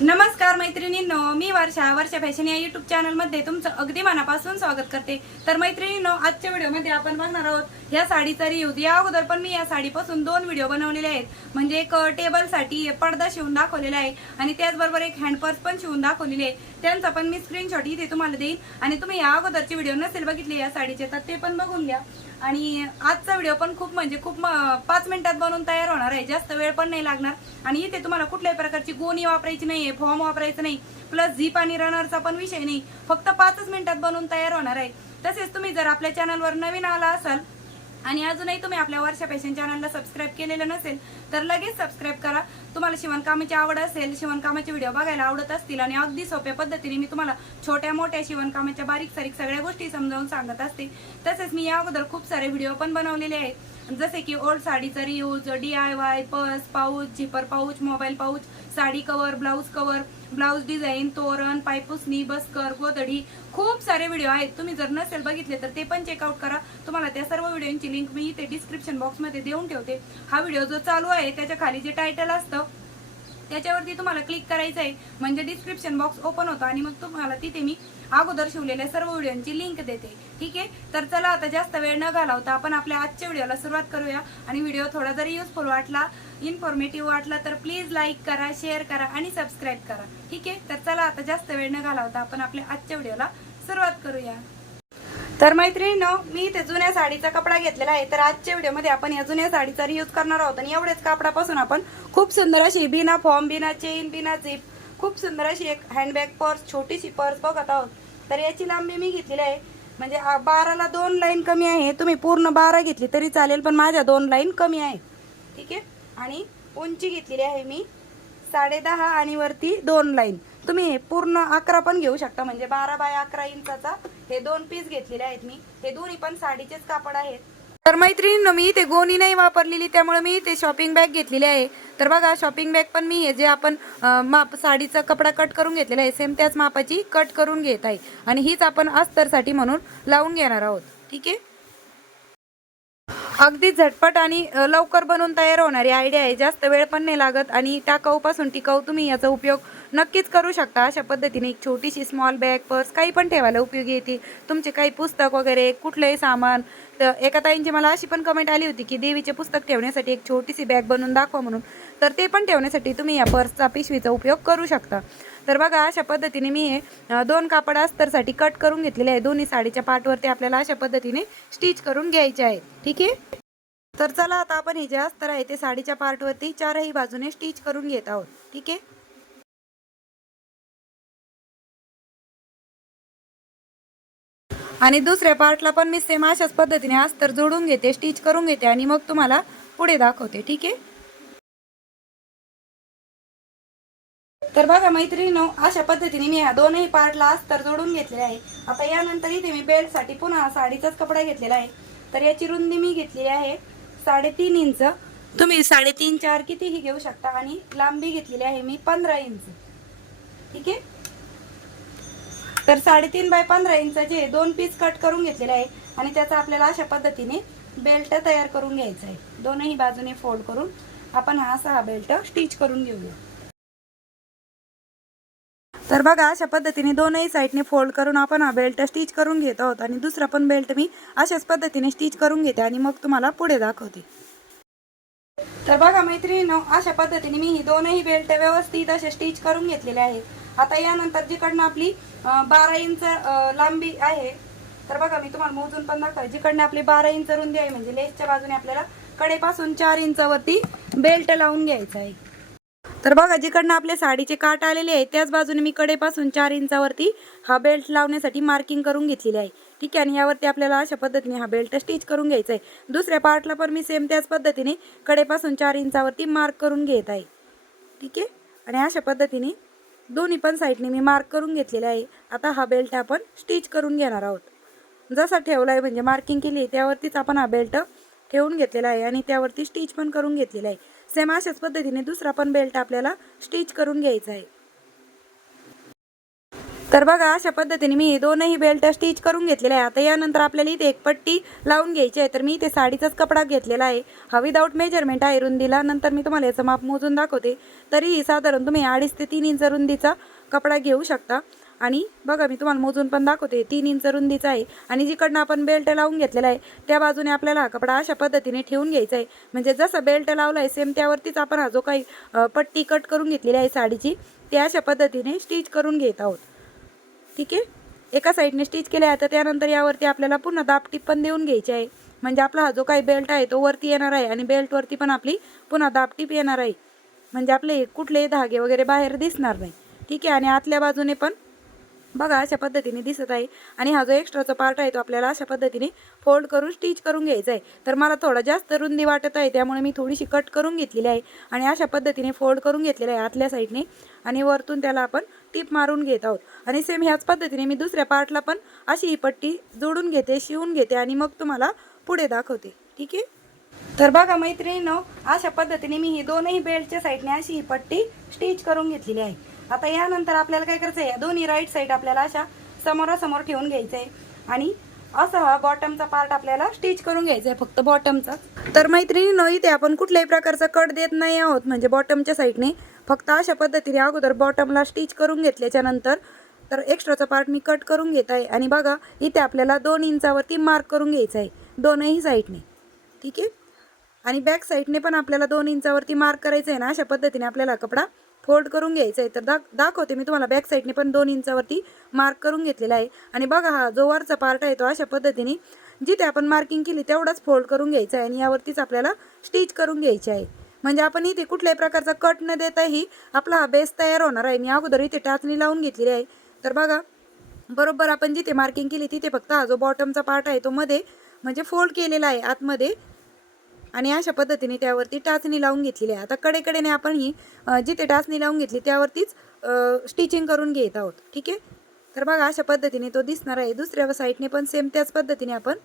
नमस्कार मैत्रिणींनो मी वर्षा. वर्षा फॅशन या युट्यूब चॅनलमध्ये तुमचं अगदी मनापासून स्वागत करते. तर मैत्रिणींनो आजच्या व्हिडिओमध्ये आपण बघणार आहोत या साडीचा रिव्ह्यू या अगोदर पण मी या साडीपासून दोन व्हिडिओ बनवलेले आहेत. म्हणजे एक टेबलसाठी पडदा शिवून दाखवलेला आहे आणि त्याचबरोबर एक हँडपर्स पण शिवून दाखवलेली आहे. त्यांचा पण मी स्क्रीनशॉट इथे तुम्हाला देईन. आणि तुम्ही या अगोदरचे व्हिडिओ नसेल बघितले या साडीचे तर ते पण बघून घ्या. आणि आजचा व्हिडिओ पण खूप म्हणजे खूप पाच मिनिटात बनवून तयार होणार आहे. जास्त वेळ पण नाही लागणार. आणि इथे तुम्हाला कुठल्याही प्रकारची गोणी वापरायची नाहीये फॉर्म वापरायचं नाही. प्लस झीप आणि रनरचा पण विषय नाही. फक्त पाचच मिनिटात बनवून तयार होणार आहे. तसेच तुम्ही जर आपल्या चॅनलवर नवीन आला असाल आणि अजूनही तुम्ही आपल्या वर्षा फॅशन चॅनलला सबस्क्राईब केलेलं नसेल तर लगेच सबस्क्राईब करा. तुम्हाला शिवणकामाची आवड असेल शिवणकामाचे व्हिडिओ बघायला आवडत असतील आणि अगदी सोप्या पद्धतीने मी तुम्हाला छोट्या मोठ्या शिवणकामाच्या बारीक सारीक सगळ्या गोष्टी समजावून सांगत असते. तसेच मी या अगोदर खूप सारे व्हिडिओ पण बनवलेले आहेत. जसे की ओल्ड साडीचा reuse D I Y purse pouch zipper pouch mobile pouch sari cover blouse cover blouse design तोरण पायपुसनी बस्कर गोदडी खूप सारे व्हिडिओ आहेत. तुम्ही जर नसेल बघितले तर ते पण चेकआउट करा. तुम्हाला त्या सर्व व्हिडिओंची लिंक मी इथे डिस्क्रिप्शन बॉक्समध्ये देऊन ठेवते. हा व्हिडिओ जो चालू आहे त्याच्याखाली जे टायटल असतं त्याच्यावरती तुम्हाला क्लिक करायचं आहे म्हणजे डिस्क्रिप्शन बॉक्स ओपन होतो आणि मग तुम्हाला तिथे मी अगोदर शिवलेल्या सर्व व्हिडिओंची लिंक देते. ठीक आहे? तर चला आता जास्त वेळ न घालवता आपण आपल्या आजच्या व्हिडिओला सुरुवात करूया. आणि व्हिडिओ थोडा जरी युजफुल वाटला इन्फॉर्मेटिव्ह वाटला तर प्लीज लाईक करा शेअर करा आणि सबस्क्राईब करा. ठीक आहे? तर चला आता जास्त वेळ न घालवता आपण आपल्या आजच्या व्हिडिओला सुरुवात करूया. तर मैत्रिणीनो मी इथे जुन्या साडीचा कपडा घेतलेला आहे. तर आजच्या व्हिडिओमध्ये आपण या जुन्या साडीचा रियूज करणार आहोत. आणि एवढेच कापडापासून आपण खूप सुंदर अशी बिना फॉर्म बिना चेन बिना झिप खूप सुंदर अशी एक हँडबॅग पर्स छोटीशी पर्स बघत आहोत. तर याची लांबी मी घेतलेली आहे. म्हणजे बाराला दोन लाईन कमी आहे. तुम्ही पूर्ण बारा घेतली तरी चालेल पण माझ्या दोन लाईन कमी आहे. ठीक आहे? आणि उंची घेतलेली आहे मी साडे दहा आणि वरती दोन लाईन तुम्ही हे पूर्ण अकरा पण घेऊ शकता. म्हणजे बारा बाय अकरा इंचाचा हे दोन पीस घेतलेले आहेत मी. हे दोन्ही पण साडीचेच कापड आहेत. तर मैत्रिणीनं मी ते गोणी नाही वापरलेली त्यामुळे मी ते शॉपिंग बॅग घेतलेली आहे. तर बघा शॉपिंग बॅग पण मी हे जे आपण माप साडीचा कपडा कट करून घेतलेला आहे सेम त्याच मापाची कट करून घेत आहे. आणि हीच आपण अस्तरसाठी म्हणून लावून घेणार आहोत. ठीक आहे? अगदी झटपट आणि लवकर बनवून तयार होणारी आयडिया आहे. जास्त वेळ पण नाही लागत आणि टाकाऊपासून टिकाऊ तुम्ही याचा उपयोग नक्कीच करू शकता. अशा पद्धतीने एक छोटीशी स्मॉल बॅग पर्स काही पण ठेवायला उपयोगी येते तुमचे काही पुस्तक वगैरे कुठलंही सामान. तर एका ताईंची मला अशी पण कमेंट आली होती की देवीचे पुस्तक ठेवण्यासाठी एक छोटीशी बॅग बनवून दाखवा म्हणून. तर ते पण ठेवण्यासाठी तुम्ही या पर्सचा पिशवीचा उपयोग करू शकता. तर बघा अशा पद्धतीने मी हे दोन कापड अस्तरसाठी कट करून घेतलेले आहे. दोन्ही साडीच्या पार्टवरती आपल्याला अशा पद्धतीने स्टिच करून घ्यायचे आहे. ठीक आहे? तर चला आता आपण हे जे अस्तर आहे ते साडीच्या पार्टवरती चारही बाजूने स्टिच करून घेत आहोत. ठीक आहे? आणि दुसऱ्या पार्टला पण मी सेम अशाच पद्धतीने अस्तर जोडून घेते स्टिच करून घेते आणि मग तुम्हाला पुढे दाखवते ठीक आहे? तर बघा मैत्रिणीनो अशा पद्धतीने मी ह्या दोनही पार्टला अस्तर जोडून घेतलेले आहे. आता यानंतर इथे मी बेल्टसाठी पुन्हा साडीचाच कपडा घेतलेला आहे. तर याची रुंदी मी घेतलेली आहे साडेतीन इंच. तुम्ही साडेतीन चार कितीही घेऊ शकता आणि लांबी घेतलेली आहे मी पंधरा इंच. ठीक आहे? तर साडेतीन बाय पंधरा इंचाचे दोन पीस कट करून घेतलेले आहे. आणि त्याचा आपल्याला अशा पद्धतीने बेल्ट तयार करून घ्यायचा आहे. दोनही बाजूने फोल्ड करून आपण हा असा हा बेल्ट स्टिच करून घेऊया. तर बघा अशा पद्धतीने दोनही साईडने फोल्ड करून आपण हा बेल्ट स्टिच करून घेत आहोत. आणि दुसरा पण बेल्ट मी अशाच पद्धतीने स्टिच करून घेते आणि मग तुम्हाला पुढे दाखवते. तर बघा मैत्रिणी अशा पद्धतीने मी ही दोनही बेल्ट व्यवस्थित असे स्टिच करून घेतलेले आहेत. आता यानंतर जिकडनं आपली बारा इंच लांबी आहे तर बघा मी तुम्हाला मोजून पण दाखवा जिकडनं आपली बारा इंच रुंदी आहे म्हणजे लेसच्या बाजूने आपल्याला कडेपासून चार इंचावरती बेल्ट लावून घ्यायचा आहे. तर बघा जिकडनं आपले साडीचे काट आलेले आहे त्याच बाजूने मी कडेपासून चार इंचावरती हा बेल्ट लावण्यासाठी मार्किंग करून घेतलेली आहे. ठीक आहे आणि यावरती आपल्याला अशा पद्धतीने हा बेल्ट स्टिच करून घ्यायचा आहे. दुसऱ्या पार्टला पण मी सेम त्याच पद्धतीने कडेपासून चार इंचावरती मार्क करून घेत आहे. ठीक आहे आणि अशा पद्धतीने दोन्ही पण साईडने मी मार्क करून घेतलेले आहे. आता हा बेल्ट आपण स्टिच करून घेणार आहोत. जसा ठेवला आहे म्हणजे मार्किंग केली आहे त्यावरतीच आपण हा बेल्ट ठेवून घेतलेला आहे आणि त्यावरती स्टिच पण करून घेतलेला आहे. सेम अशाच पद्धतीने दुसरा पण बेल्ट आपल्याला स्टिच करून घ्यायचा आहे. तर बघा अशा पद्धतीने मी दोनही बेल्ट स्टिच करून घेतलेले आहे आता यानंतर आपल्याला इथे एक पट्टी लावून घ्यायची आहे. तर मी इथे साडीचाच कपडा घेतलेला आहे. हा विदाऊट मेजरमेंट आहे रुंदीला. नंतर मी तुम्हाला याचं माप मोजून दाखवते. तरीही साधारण तुम्ही अडीच ते तीन इंच रुंदीचा कपडा घेऊ शकता. आणि बघा मी तुम्हाला मोजून पण दाखवते. तीन इंच रुंदीचा आहे. आणि जिकडनं आपण बेल्ट लावून घेतलेला आहे त्या बाजूने आपल्याला हा कपडा अशा पद्धतीने ठेवून घ्यायचा आहे. म्हणजे जसं बेल्ट लावला आहे सेम त्यावरतीच आपण हा जो काही पट्टी कट करून घेतलेली आहे साडीची ते अशा पद्धतीने स्टिच करून घेत आहोत. ठीक आहे? एका साईडने स्टिच केले आहे तर त्यानंतर यावरती आपल्याला पुन्हा दापटीप पण देऊन घ्यायची आहे. म्हणजे आपला हा जो काही बेल्ट आहे तो वरती येणार आहे आणि बेल्टवरती पण आपली पुन्हा दापटीप येणार आहे. म्हणजे आपले कुठलेही धागे वगैरे बाहेर दिसणार नाही. ठीक आहे? आणि आतल्या बाजूने पण बघा अशा पद्धतीने दिसत आहे. आणि हा जो एक्स्ट्राचा पार्ट आहे तो आपल्याला अशा पद्धतीने फोल्ड करून स्टिच करून घ्यायचा आहे. तर मला थोडा जास्त रुंदी वाटत आहे त्यामुळे मी थोडीशी कट करून घेतलेली आहे. आणि अशा पद्धतीने फोल्ड करून घेतलेलं आहे आतल्या साईडने आणि वरतून त्याला आपण टीप मारून घेत आहोत. आणि सेम ह्याच पद्धतीने मी दुसऱ्या पार्टला पण अशी ही पट्टी जोडून घेते शिवून घेते आणि मग तुम्हाला पुढे दाखवते. ठीक आहे? तर बघा मैत्रिणीनं अशा पद्धतीने मी ही दोनही बेल्टच्या साईडने अशी ही पट्टी स्टिच करून घेतलेली आहे. आता यानंतर आपल्याला काय करायचं आहे या दोन्ही राईट साईड आपल्याला अशा समोरासमोर ठेवून घ्यायचं आहे आणि असा हा बॉटमचा पार्ट आपल्याला स्टिच करून घ्यायचा आहे फक्त बॉटमचा तर मैत्रिणीनं इथे आपण कुठल्याही प्रकारचा कट देत नाही आहोत. म्हणजे बॉटमच्या साईडने फक्त अशा पद्धतीने अगोदर बॉटमला स्टिच करून घेतल्याच्यानंतर तर एक्स्ट्राचा पार्ट मी कट करून घेत आहे. आणि बघा इथे आपल्याला दोन इंचावरती मार्क करून घ्यायचा आहे. दोनही साईडने ठीक आहे? आणि बॅक साईडने पण आपल्याला दोन इंचावरती मार्क करायचं आहे ना अशा पद्धतीने आपल्याला कपडा फोल्ड करून घ्यायचा आहे. तर दाख दाखवते मी तुम्हाला बॅक साईडने पण दोन इंचावरती मार्क करून घेतलेला आहे. आणि बघा हा जो वरचा पार्ट आहे तो अशा पद्धतीने जिथे आपण मार्किंग केली तेवढाच फोल्ड करून घ्यायचा आहे. आणि यावरतीच आपल्याला स्टिच करून घ्यायची आहे. म्हणजे आपण इथे कुठल्याही प्रकारचा कट न देताही आपला हा बेस तयार होणार आहे. मी अगोदर इथे टाचणी लावून घेतलेली आहे. तर बघा बरोबर आपण जिथे मार्किंग केली तिथे फक्त हा जो बॉटमचा पार्ट आहे तो मध्ये म्हणजे फोल्ड केलेला आहे आतमध्ये. आणि अशा पद्धतीने त्यावरती टाचणी लावून घेतलेली आहे. आता कडेकडेने आपण ही जिथे टाचणी लावून घेतली त्यावरतीच स्टिचिंग करून घेत आहोत. ठीक आहे? तर बघा अशा पद्धतीने तो दिसणार आहे. दुसऱ्या साईडने पण सेम त्याच पद्धतीने आपण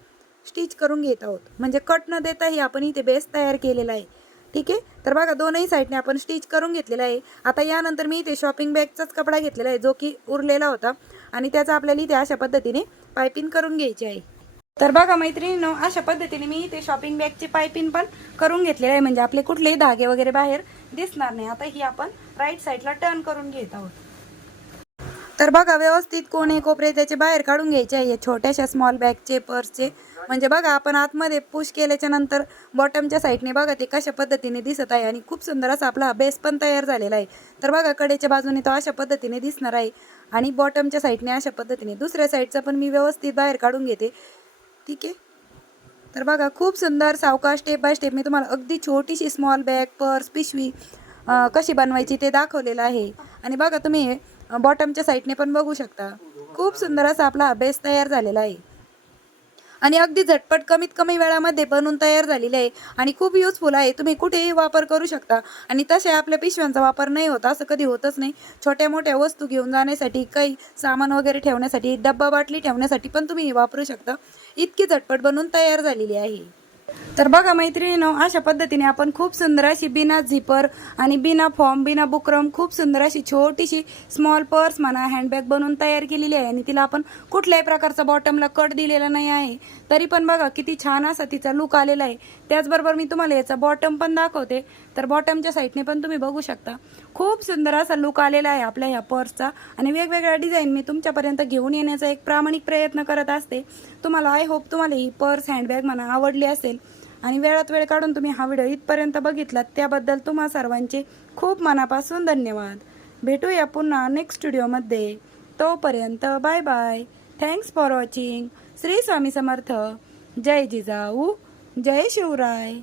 स्टिच करून घेत आहोत. म्हणजे कट न देताही आपण इथे बेस तयार केलेला आहे. ठीक आहे? तर बघा दोनही साईडने आपण स्टिच करून घेतलेला आहे. आता यानंतर मी इथे शॉपिंग बॅगचाच कपडा घेतलेला आहे जो की उरलेला होता. आणि त्याचा आपल्याला इथे अशा पद्धतीने पायपिंग करून घ्यायची आहे. तर बघा मैत्रिणीनो अशा पद्धतीने मी इथे शॉपिंग बॅगची पायपिंग पण करून घेतलेलं आहे. म्हणजे आपले कुठलेही धागे वगैरे बाहेर दिसणार नाही. आता ही आपण राईट साईडला टर्न करून घेत आहोत. तर बघा व्यवस्थित कोणी कोपरे त्याचे बाहेर काढून घ्यायचे आहे. छोट्याशा स्मॉल बॅगचे पर्सचे म्हणजे बघा आपण आतमध्ये पुश केल्याच्यानंतर बॉटमच्या साईडने बघा ते कशा पद्धतीने दिसत आहे. आणि खूप सुंदर असा आपला बेस पण तयार झालेला आहे. तर बघा कडेच्या बाजूने तो अशा पद्धतीने दिसणार आहे. आणि बॉटमच्या साईडने अशा पद्धतीने. दुसऱ्या साईडचा पण मी व्यवस्थित बाहेर काढून घेते. ठीक आहे? तर बघा खूप सुंदर सावकाश स्टेप बाय स्टेप मी तुम्हाला अगदी छोटीशी स्मॉल बॅग पर्स पिशवी कशी बनवायची ते दाखवलेलं आहे. आणि बघा तुम्ही बॉटमच्या साईडने पण बघू शकता. खूप सुंदर असा आपला अभ्यास बेस तयार झालेला आहे. आणि अगदी झटपट कमीत कमी वेळामध्ये बनवून तयार झालेले आहे. आणि खूप युजफुल आहे. तुम्ही कुठेही वापर करू शकता. आणि तसे आपल्या पिशव्यांचा वापर नाही होत. असं कधी होतच नाही. छोट्या मोठ्या वस्तू घेऊन जाण्यासाठी काही सामान वगैरे ठेवण्यासाठी डब्बा बाटली ठेवण्यासाठी पण तुम्ही वापरू शकता. इतकी झटपट बनवून तयार झालेली आहे. तर बघा मैत्रिणीनो अशा पद्धतीने आपण खूप सुंदर अशी बिना झिपर आणि बिना फॉर्म बिना बुकरम खूप सुंदर अशी छोटीशी स्मॉल पर्स म्हणा हँडबॅग बनवून तयार केलेली आहे आणि तिला आपण कुठल्याही प्रकारचा बॉटमला कट दिलेला नाही आहे. तरी पण बघा किती छान असा तिचा लुक आलेला आहे. त्याचबरोबर मी तुम्हाला याचा बॉटम पण दाखवते. तर बॉटमच्या साईडने पण तुम्ही बघू शकता. खूप सुंदर असा लुक आलेला आहे आपल्या ह्या पर्सचा आणि वेगवेगळ्या डिझाईन मी तुमच्यापर्यंत घेऊन येण्याचा एक प्रामाणिक प्रयत्न करत असते. तुम्हाला आय होप तुम्हाला ही पर्स हँडबॅग म्हणा आवडली असेल. आणि वेळात वेळ काढून तुम्ही हा व्हिडिओ इथपर्यंत बघितलात. त्याबद्दल तुम्हा सर्वांचे खूप मनापासून धन्यवाद. भेटूया पुन्हा नेक्स्ट व्हिडिओमध्ये तोपर्यंत bye bye thanks for watching Shri Swami Samarth. जय जिजाऊ. जय शिवराय.